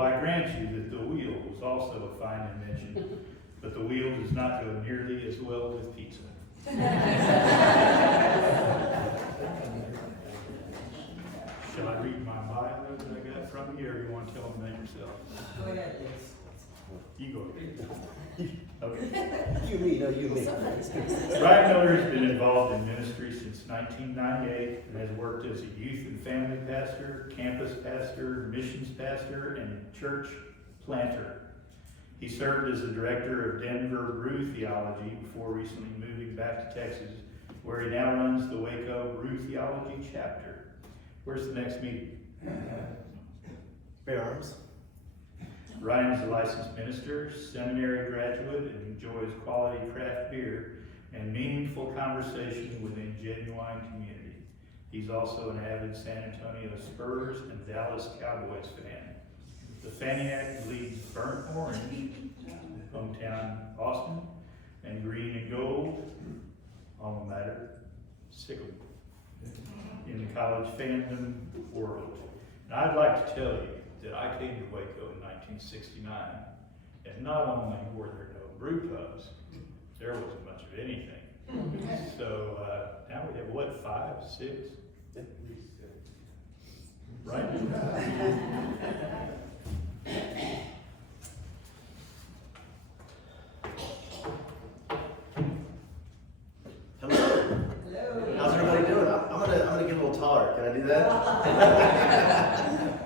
I grant you that the wheel was also a fine invention, but the wheel does not go nearly as well with pizza. Shall I read my bio that I got from you, or you want to tell them that yourself? Go ahead, please. You go ahead. Okay. You me, no, you me. Ryan Miller has been involved in ministry since 1998 and has worked as a youth and family pastor, campus pastor, missions pastor, and church planter. He served as the director of Denver Brew Theology before recently moving back to Texas, where he now runs the Waco Brew Theology chapter. Where's the next meeting? Bear arms. Ryan is a licensed minister, seminary graduate, and enjoys quality craft beer and meaningful conversation within genuine community. He's also an avid San Antonio Spurs and Dallas Cowboys fan. The Faniac leads Burnt Orange, hometown Austin, and Green and Gold, alma mater, Sycamore, in the college fandom world. And I'd like to tell you that I came to Waco in 1969, and not only were there no brew pubs, there wasn't much of anything. So now we have what, 5, 6? Right? Hello. Hello. How's everybody doing? I'm gonna get a little taller. Can I do that?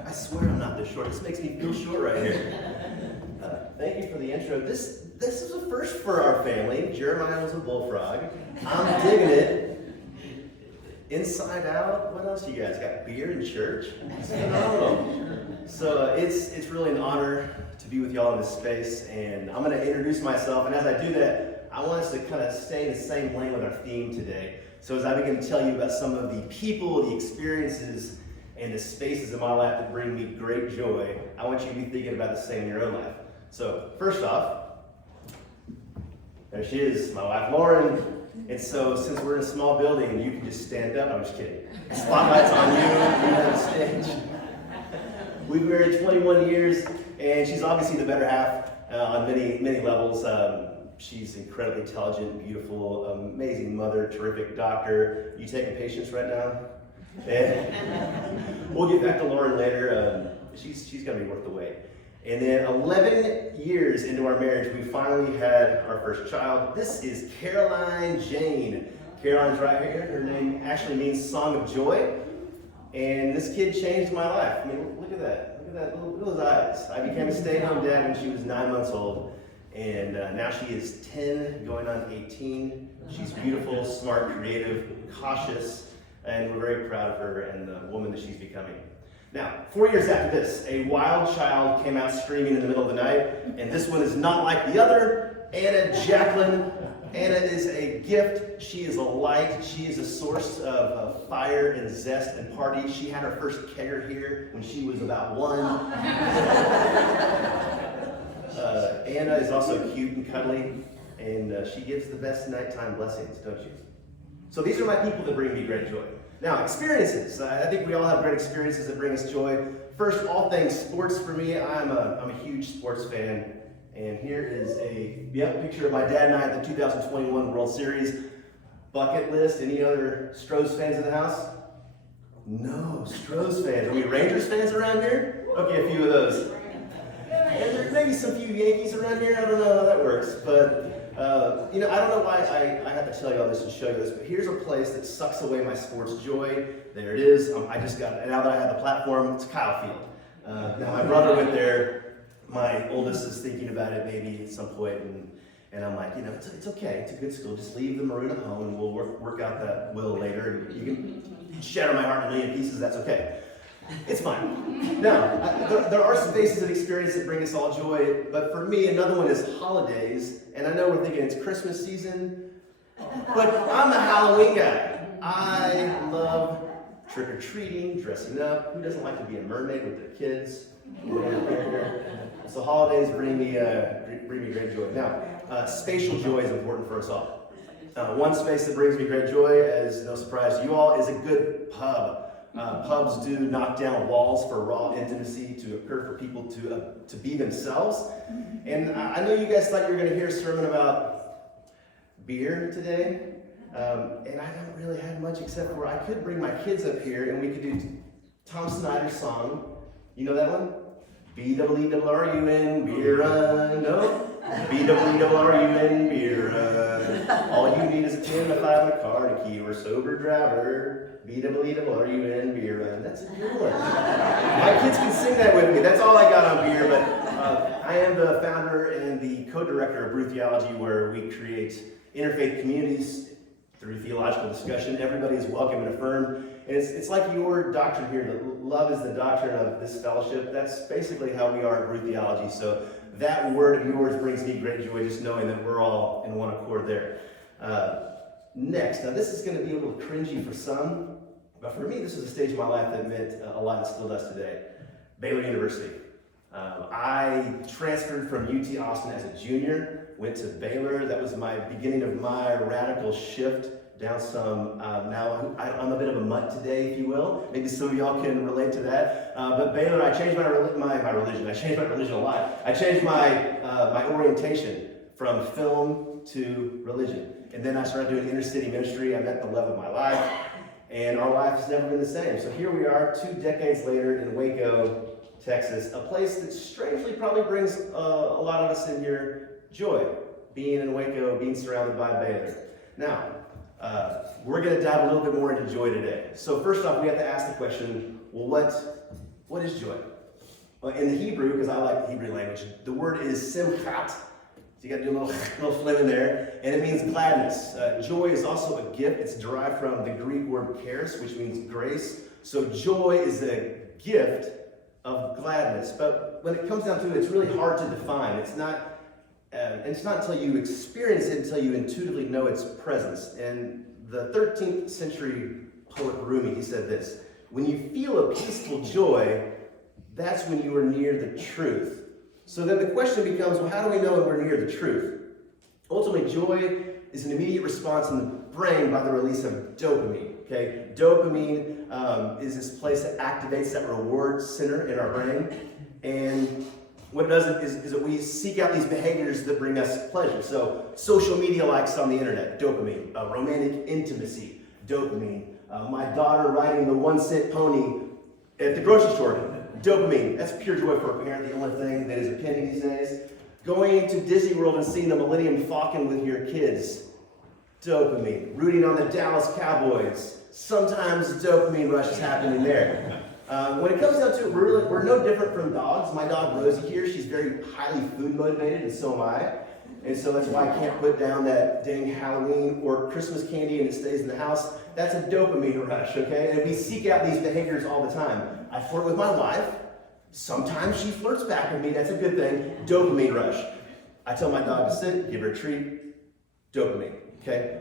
I swear I'm not this short. This makes me feel short right here. Thank you for the intro. This is a first for our family. Jeremiah was a bullfrog. I'm digging it. Inside out. What else you guys got? Beer in church? It's phenomenal. So it's really an honor to be with y'all in this space, and I'm going to introduce myself. And as I do that, I want us to kind of stay in the same lane with our theme today. So as I begin to tell you about some of the people, the experiences, and the spaces in my life that bring me great joy, I want you to be thinking about the same in your own life. So first off, there she is, my wife Lauren. And so since we're in a small building, you can just stand up. I'm just kidding. Spotlight's on you, you're on the stage. We've been married 21 years, and she's obviously the better half on many levels. She's incredibly intelligent, beautiful, amazing mother, terrific doctor. You taking patients right now? And we'll get back to Lauren later. She's gonna be worth the wait. And then 11 years into our marriage, we finally had our first child. This is Caroline Jane. Caroline's right here. Her name actually means Song of Joy. And this kid changed my life. I mean, look at that. Look at that. Look at those eyes. I became a stay-at-home dad when she was 9 months old. And now she is 10, going on 18. She's beautiful, smart, creative, cautious, and we're very proud of her and the woman that she's becoming. Now, 4 years after this, a wild child came out screaming in the middle of the night, and this one is not like the other. Anna Jacqueline. Anna is a gift. She is a light. She is a source of fire and zest and party. She had her first kegger here when she was about 1. Anna is also cute and cuddly, and she gives the best nighttime blessings, don't you? So these are my people that bring me great joy. Now, experiences. I think we all have great experiences that bring us joy. First, all things sports for me. I'm a huge sports fan. And here is a picture of my dad and I at the 2021 World Series. Bucket list. Any other Stros fans in the house? No, Stros fans. Are we Rangers fans around here? Okay, a few of those. And there may be some few Yankees around here. I don't know how that works. But, I don't know why I have to tell you all this and show you this, but here's a place that sucks away my sports joy. There it is. I just got it. Now that I have the platform, it's Kyle Field. Now my brother went there. My oldest is thinking about it maybe at some point, and I'm like, it's okay. It's a good school. Just leave the maroon at home, and we'll work out that will later. And you can shatter my heart in a million pieces. That's okay. It's fine. Now, there are some faces of experience that bring us all joy, but for me, another one is holidays. And I know we're thinking it's Christmas season, but I'm a Halloween guy. I love trick-or-treating, dressing up. Who doesn't like to be a mermaid with their kids? So holidays bring me great joy. Now, spatial joy is important for us all. One space that brings me great joy, as no surprise to you all, is a good pub. Pubs do knock down walls for raw intimacy to occur for people to be themselves. And I know you guys thought you were going to hear a sermon about beer today. And I don't really have much except for I could bring my kids up here and we could do Tom Snyder's song. You know that one? B-double-E-double-R-U-N, beer run. No? B-double-E-double-R-U-N, beer run. All you need is a 10 and a 5 and a car and a key or a sober driver. B-double-E-double-R-U-N, beer run. That's a good one. My kids can sing that with me. That's all I got on beer, but I am the founder and the co-director of Brew Theology, where we create interfaith communities through theological discussion. Everybody is welcome and affirmed. And it's like your doctrine here, that love is the doctrine of this fellowship. That's basically how we are at Brew Theology. So that word of yours brings me great joy, just knowing that we're all in one accord there. Next, now this is going to be a little cringy for some, but for me, this is a stage of my life that meant a lot and still does today. Baylor University. I transferred from UT Austin as a junior, went to Baylor. That was my beginning of my radical shift down some, now I'm a bit of a mutt today, if you will. Maybe some of y'all can relate to that. But Baylor, I changed my religion. I changed my religion a lot. I changed my orientation from film to religion. And then I started doing inner city ministry. I met the love of my life. And our life has never been the same. So here we are 2 decades later in Waco, Texas, a place that strangely probably brings a lot of us in here joy, being in Waco, being surrounded by Baylor. Now, we're going to dive a little bit more into joy today. So first off, we have to ask the question, well, what is joy? Well, in the Hebrew, because I like the Hebrew language, the word is simchat. So you got to do a little flip in there, and it means gladness. Joy is also a gift. It's derived from the Greek word charis, which means grace. So joy is a gift of gladness. But when it comes down to it, it's really hard to define. It's not until you experience it, until you intuitively know its presence. And the 13th century poet Rumi, he said this: when you feel a peaceful joy, that's when you are near the truth. So then the question becomes, well, how do we know when we're near the truth? Ultimately, joy is an immediate response in the brain by the release of dopamine. Okay, dopamine is this place that activates that reward center in our brain, and what it does is that we seek out these behaviors that bring us pleasure. So social media likes on the internet, dopamine. Romantic intimacy, dopamine. My daughter riding the 1-cent pony at the grocery store, dopamine. That's pure joy for a parent, the only thing that is a penny these days. Going to Disney World and seeing the Millennium Falcon with your kids, dopamine. Rooting on the Dallas Cowboys, sometimes dopamine rush is happening there. When it comes down to it, we're no different from dogs. My dog Rosie here, she's very highly food motivated, and so am I. And so that's why I can't put down that dang Halloween or Christmas candy and it stays in the house. That's a dopamine rush, okay? And we seek out these behaviors all the time. I flirt with my wife. Sometimes she flirts back with me. That's a good thing. Dopamine rush. I tell my dog to sit, give her a treat. Dopamine, okay?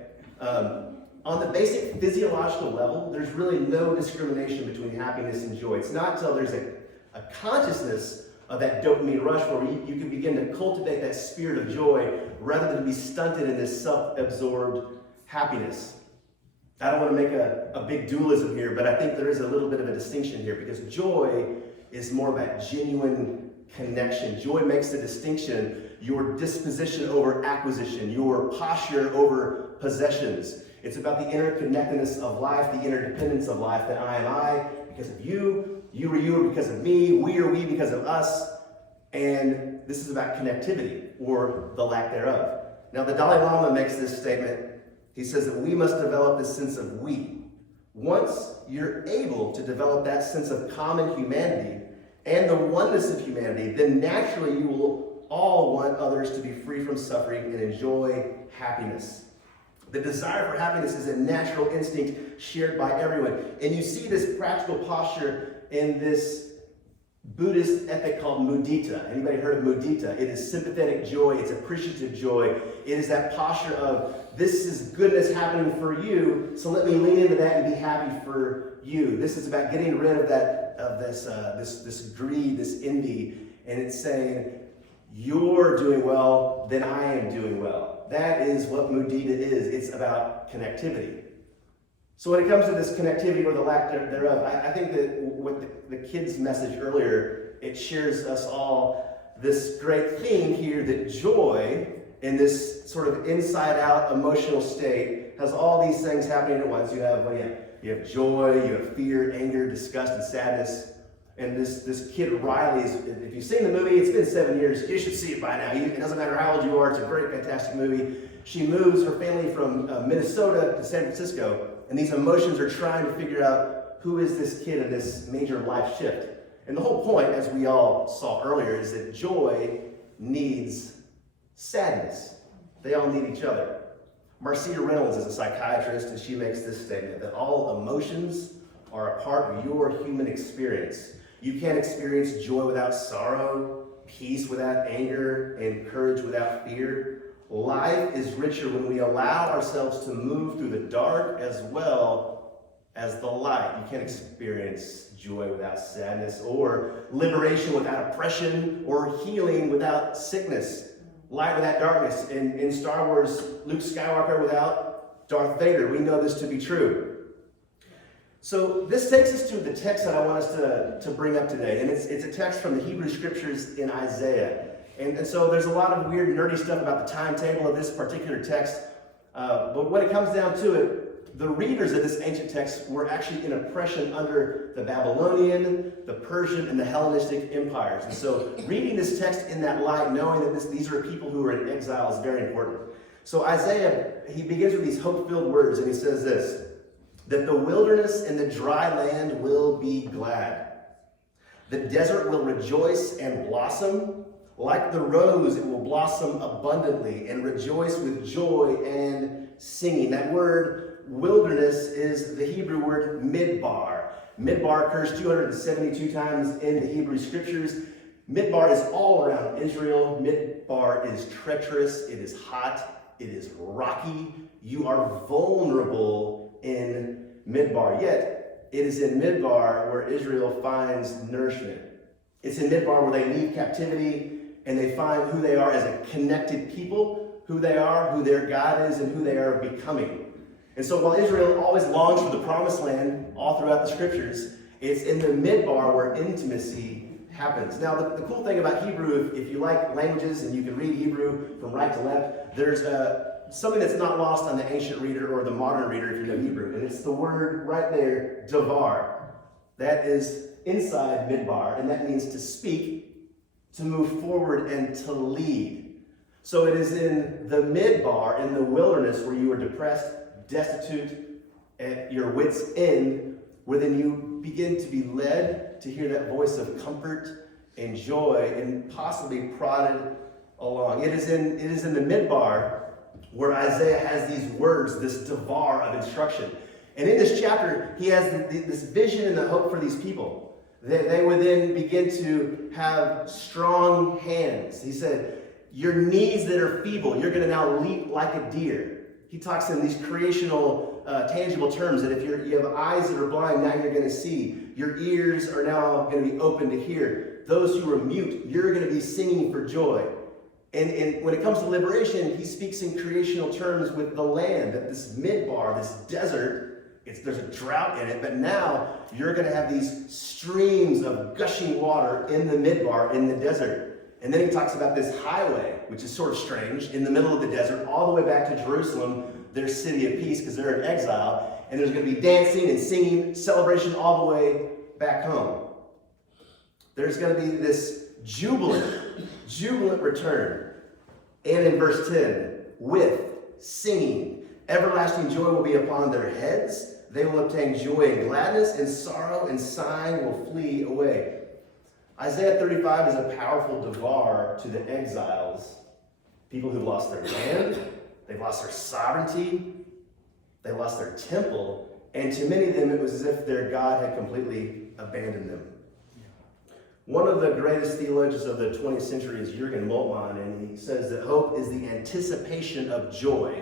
On the basic physiological level, there's really no discrimination between happiness and joy. It's not until there's a consciousness of that dopamine rush where you can begin to cultivate that spirit of joy rather than be stunted in this self-absorbed happiness. I don't want to make a big dualism here, but I think there is a little bit of a distinction here, because joy is more about genuine connection. Joy makes the distinction, your disposition over acquisition, your posture over possessions. It's about the interconnectedness of life, the interdependence of life, that I am I because of you, you are you because of me, we are we because of us, and this is about connectivity, or the lack thereof. Now, the Dalai Lama makes this statement. He says that we must develop this sense of we. Once you're able to develop that sense of common humanity and the oneness of humanity, then naturally you will all want others to be free from suffering and enjoy happiness. The desire for happiness is a natural instinct shared by everyone. And you see this practical posture in this Buddhist ethic called mudita. Anybody heard of mudita? It is sympathetic joy. It's appreciative joy. It is that posture of, this is goodness happening for you, so let me lean into that and be happy for you. This is about getting rid of this greed, this envy, and it's saying, you're doing well, then I am doing well. That is what mudita is. It's about connectivity. So when it comes to this connectivity or the lack thereof, I think that what the kids' message earlier, it shares us all this great theme here that joy in this sort of inside-out emotional state has all these things happening at once. You have joy, you have fear, anger, disgust, and sadness. And this kid Riley, if you've seen the movie, it's been 7 years. You should see it by now. It doesn't matter how old you are. It's a great, fantastic movie. She moves her family from Minnesota to San Francisco, and these emotions are trying to figure out who is this kid in this major life shift. And the whole point, as we all saw earlier, is that joy needs sadness. They all need each other. Marcia Reynolds is a psychiatrist, and she makes this statement that all emotions are a part of your human experience. You can't experience joy without sorrow, peace without anger, and courage without fear. Life is richer when we allow ourselves to move through the dark as well as the light. You can't experience joy without sadness, or liberation without oppression, or healing without sickness, light without darkness. In Star Wars, Luke Skywalker without Darth Vader. We know this to be true. So this takes us to the text that I want us to bring up today. And it's a text from the Hebrew Scriptures in Isaiah. And so there's a lot of weird, nerdy stuff about the timetable of this particular text. But when it comes down to it, the readers of this ancient text were actually in oppression under the Babylonian, the Persian, and the Hellenistic empires. And so reading this text in that light, knowing that these are people who are in exile, is very important. So Isaiah, he begins with these hope-filled words, and he says this, that the wilderness and the dry land will be glad. The desert will rejoice and blossom. Like the rose, it will blossom abundantly and rejoice with joy and singing. That word wilderness is the Hebrew word midbar. Midbar occurs 272 times in the Hebrew Scriptures. Midbar is all around Israel. Midbar is treacherous. It is hot. It is rocky. You are vulnerable in Midbar. Yet, it is in Midbar where Israel finds nourishment. It's in Midbar where they leave captivity and they find who they are as a connected people, who they are, who their God is, and who they are becoming. And so while Israel always longs for the promised land all throughout the Scriptures, it's in the Midbar where intimacy happens. Now, the cool thing about Hebrew, if you like languages and you can read Hebrew from right to left, there's something that's not lost on the ancient reader or the modern reader if you know Hebrew, and it's the word right there, davar. That is inside Midbar, and that means to speak, to move forward, and to lead. So it is in the Midbar, in the wilderness, where you are depressed, destitute, at your wits' end, where then you begin to be led to hear that voice of comfort and joy and possibly prodded along. It is in the Midbar where Isaiah has these words, this davar of instruction. And in this chapter, he has this vision and the hope for these people. That they would then begin to have strong hands. He said, your knees that are feeble, you're going to now leap like a deer. He talks in these creational, tangible terms that if you have eyes that are blind, now you're going to see. Your ears are now going to be open to hear. Those who are mute, you're going to be singing for joy. And when it comes to liberation, he speaks in creational terms with the land, that this Midbar, this desert, there's a drought in it, but now you're going to have these streams of gushing water in the Midbar, in the desert. And then he talks about this highway, which is sort of strange, in the middle of the desert, all the way back to Jerusalem, their city of peace, because they're in exile. And there's going to be dancing and singing, celebration all the way back home. There's going to be this jubilant return. And in verse 10, with singing, everlasting joy will be upon their heads. They will obtain joy and gladness, and sorrow and sighing will flee away. Isaiah 35 is a powerful davar to the exiles, people who've lost their land, they've lost their sovereignty, they lost their temple, and to many of them it was as if their God had completely abandoned them. One of the greatest theologians of the 20th century is Jürgen Moltmann, and he says that hope is the anticipation of joy.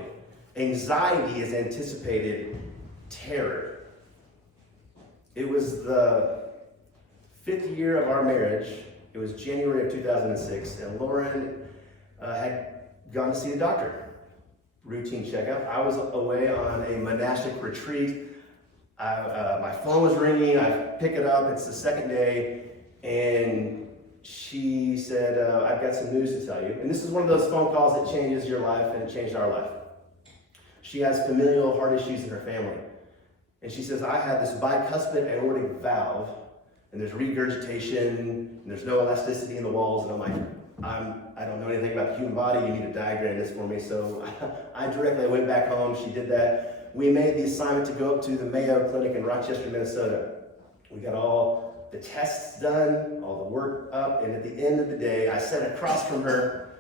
Anxiety is anticipated terror. It was the 5th year of our marriage. It was January of 2006, and Lauren had gone to see the doctor. Routine checkup. I was away on a monastic retreat My phone was ringing, I pick it up, it's the second day, and she said, I've got some news to tell you. And this is one of those phone calls that changes your life, and it changed our life. She has familial heart issues in her family. And she says, I have this bicuspid aortic valve, and there's regurgitation, and there's no elasticity in the walls, and I'm like, I don't know anything about the human body, you need to diagram this for me. So I directly went back home, she did that. We made the assignment to go up to the Mayo Clinic in Rochester, Minnesota. We got all the tests done, all the work up, and at the end of the day, I sat across from her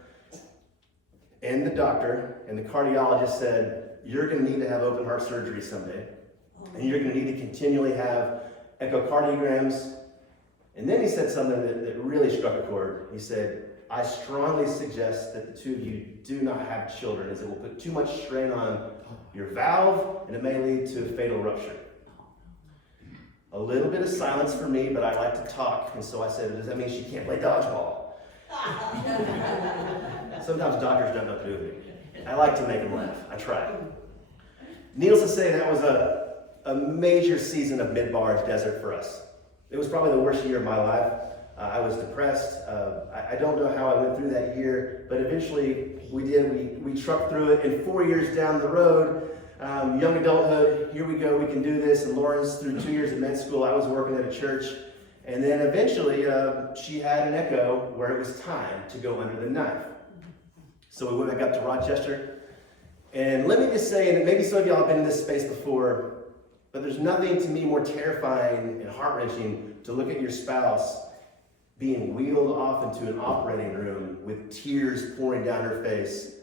and the doctor, and the cardiologist said, you're gonna need to have open heart surgery someday, and you're gonna need to continually have echocardiograms. And then he said something that really struck a chord. He said, I strongly suggest that the two of you do not have children, as it will put too much strain on your valve, and it may lead to a fatal rupture. A little bit of silence for me, but I like to talk, and so I said, does that mean she can't play dodgeball? Sometimes doctors don't know what to do with me. I like to make them laugh. I try. Needless to say, that was a major season of Midbar Desert for us. It was probably the worst year of my life. I was depressed. I don't know how I went through that year, but eventually we did. We trucked through it, and 4 years down the road, young adulthood, here we go, we can do this. And Lauren's through 2 years at med school. I was working at a church. And then eventually she had an echo where it was time to go under the knife. So we went back up to Rochester. And let me just say, and maybe some of y'all have been in this space before, but there's nothing to me more terrifying and heart-wrenching to look at your spouse being wheeled off into an operating room with tears pouring down her face,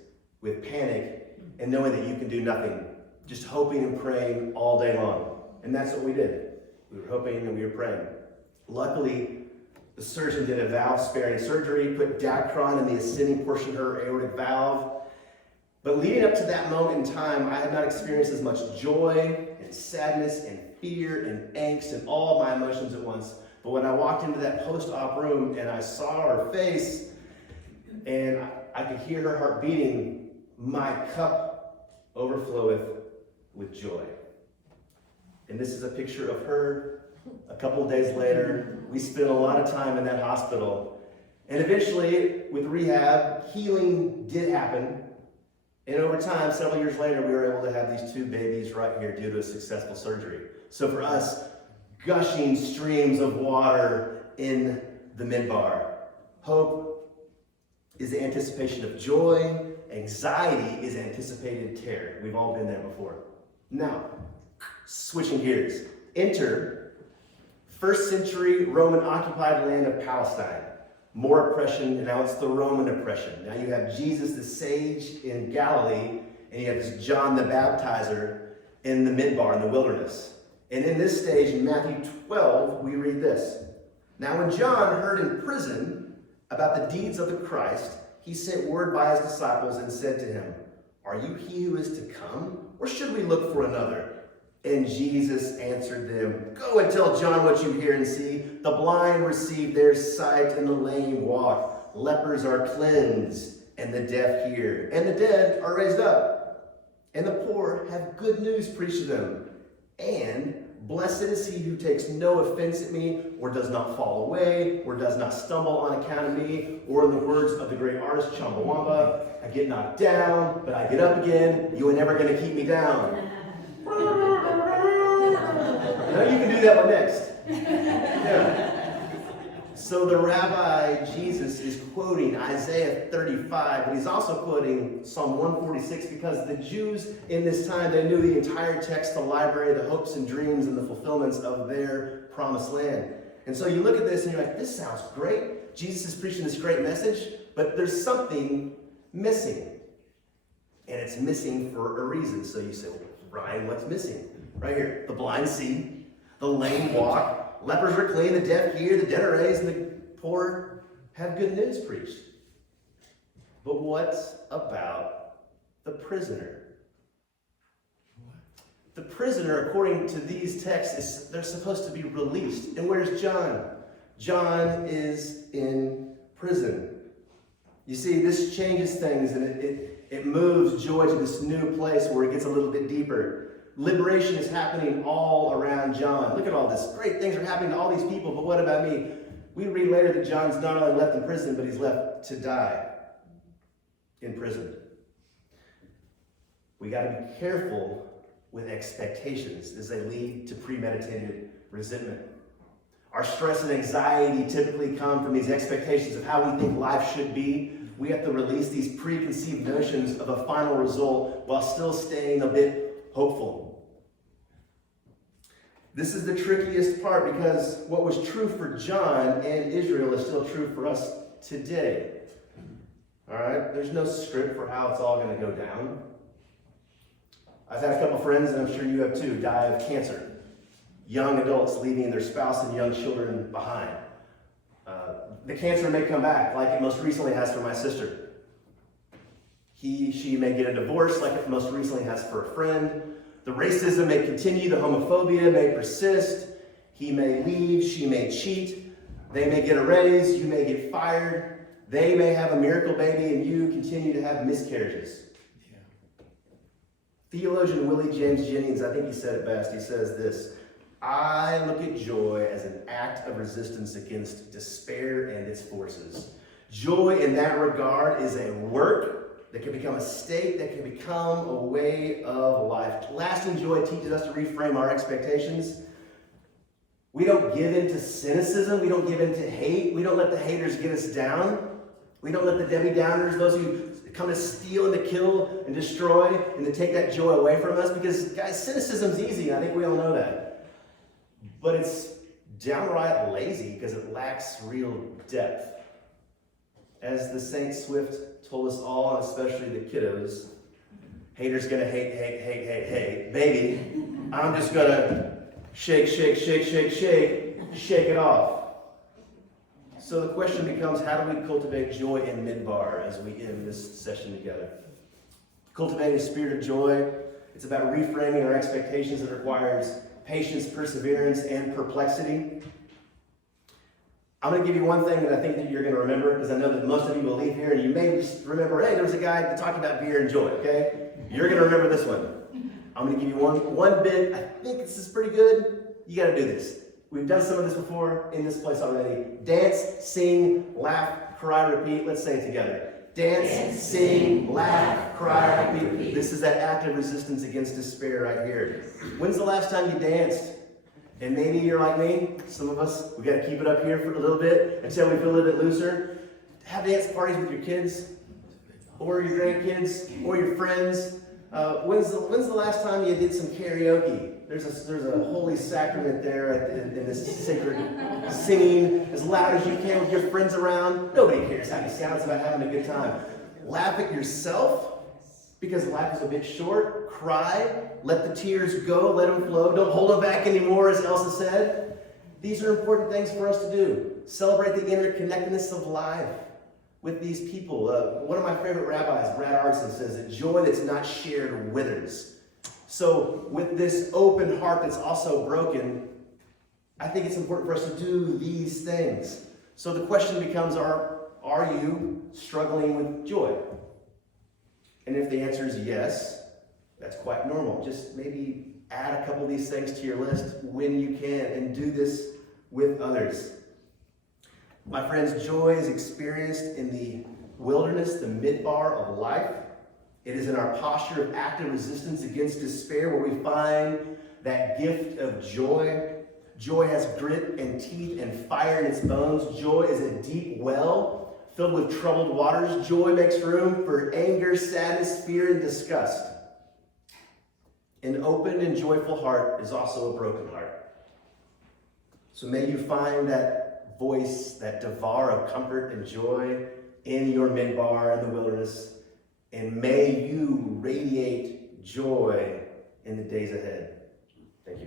with panic, and knowing that you can do nothing, just hoping and praying all day long. And that's what we did. We were hoping and we were praying. Luckily, the surgeon did a valve-sparing surgery, put Dacron in the ascending portion of her aortic valve. But leading up to that moment in time, I had not experienced as much joy and sadness and fear and angst and all my emotions at once. But when I walked into that post-op room and I saw her face and I could hear her heart beating, my cup overfloweth with joy. And this is a picture of her a couple of days later. We spent a lot of time in that hospital. And eventually, with rehab, healing did happen. And over time, several years later, we were able to have these two babies right here due to a successful surgery. So for us, gushing streams of water in the Midbar. Hope is the anticipation of joy. Anxiety is anticipated terror. We've all been there before. Now, switching gears. Enter first century Roman occupied land of Palestine. More oppression, and now it's the Roman oppression. Now you have Jesus the sage in Galilee, and you have this John the Baptizer in the Midbar, in the wilderness. And in this stage, in Matthew 12, we read this. Now when John heard in prison about the deeds of the Christ, he sent word by his disciples and said to him, are you he who is to come, or should we look for another? And Jesus answered them, go and tell John what you hear and see. The blind receive their sight, and the lame walk. Lepers are cleansed, and the deaf hear. And the dead are raised up. And the poor have good news preached to them. And blessed is he who takes no offense at me, or does not fall away, or does not stumble on account of me, or in the words of the great artist Chumbawamba, I get knocked down, but I get up again. You are never going to keep me down. Now you can do that one next. Yeah. So the Rabbi Jesus is quoting Isaiah 35, but he's also quoting Psalm 146 because the Jews in this time, they knew the entire text, the library, the hopes and dreams and the fulfillments of their promised land. And so you look at this and you're like, this sounds great. Jesus is preaching this great message, but there's something missing. And it's missing for a reason. So you say, well, Ryan, what's missing? Right here, the blind see, the lame walk, lepers are clean, the deaf hear, the dead are raised, and the poor have good news preached. But what about the prisoner? The prisoner, according to these texts, they're supposed to be released. And where's John? John is in prison. You see, this changes things, and it moves Joy to this new place where it gets a little bit deeper. Liberation is happening all around John. Look at all this. Great things are happening to all these people, but what about me? We read later that John's not only left in prison, but he's left to die in prison. We got to be careful with expectations as they lead to premeditated resentment. Our stress and anxiety typically come from these expectations of how we think life should be. We have to release these preconceived notions of a final result while still staying a bit hopeful. This is the trickiest part because what was true for John and Israel is still true for us today. All right? There's no script for how it's all going to go down. I've had a couple friends, and I'm sure you have too, die of cancer. Young adults leaving their spouse and young children behind. The cancer may come back, like it most recently has for my sister. She may get a divorce, like it most recently has for a friend. The racism may continue, the homophobia may persist. He may leave, she may cheat. They may get a raise, you may get fired. They may have a miracle baby, and you continue to have miscarriages. Theologian Willie James Jennings, I think he said it best. He says this: I look at joy as an act of resistance against despair and its forces. Joy in that regard is a work that can become a state, that can become a way of life. Lasting joy teaches us to reframe our expectations. We don't give in to cynicism. We don't give in to hate. We don't let the haters get us down. We don't let the Debbie Downers, those who come to steal and to kill and destroy and to take that joy away from us. Because, guys, cynicism's easy. I think we all know that. But it's downright lazy because it lacks real depth. As the Saint Swift told us all, and especially the kiddos, haters gonna hate. Baby, I'm just gonna shake it off. So the question becomes, how do we cultivate joy in Midbar as we end this session together? Cultivating a spirit of joy, it's about reframing our expectations. It requires patience, perseverance, and perplexity. I'm going to give you one thing that I think that you're going to remember, because I know that most of you will leave here and you may just remember, hey, there was a guy talking about beer and joy, okay? You're going to remember this one. I'm going to give you one bit. I think this is pretty good. You got to do this. We've done some of this before in this place already. Dance, sing, laugh, cry, repeat. Let's say it together. Dance, sing, laugh, cry, repeat. This is that active resistance against despair right here. When's the last time you danced? And maybe you're like me, some of us, we got to keep it up here for a little bit until we feel a little bit looser. Have dance parties with your kids, or your grandkids, or your friends. When's the last time you did some karaoke? There's a holy sacrament there in this sacred singing as loud as you can with your friends around. Nobody cares how you sound. It's about having a good time. Laugh at yourself, because life is a bit short. Cry. Let the tears go. Let them flow. Don't hold them back anymore, as Elsa said. These are important things for us to do. Celebrate the interconnectedness of life with these people. One of my favorite rabbis, Brad Arson, says that joy that's not shared withers. So with this open heart that's also broken, I think it's important for us to do these things. So the question becomes, are you struggling with joy? And if the answer is yes, that's quite normal. Just maybe add a couple of these things to your list when you can, and do this with others. My friends, joy is experienced in the wilderness, the midbar of life. It is in our posture of active resistance against despair where we find that gift of joy. Joy has grit and teeth and fire in its bones. Joy is a deep well filled with troubled waters. Joy makes room for anger, sadness, fear, and disgust. An open and joyful heart is also a broken heart. So may you find that voice, that devar of comfort and joy in your midbar in the wilderness, and may you radiate joy in the days ahead. Thank you.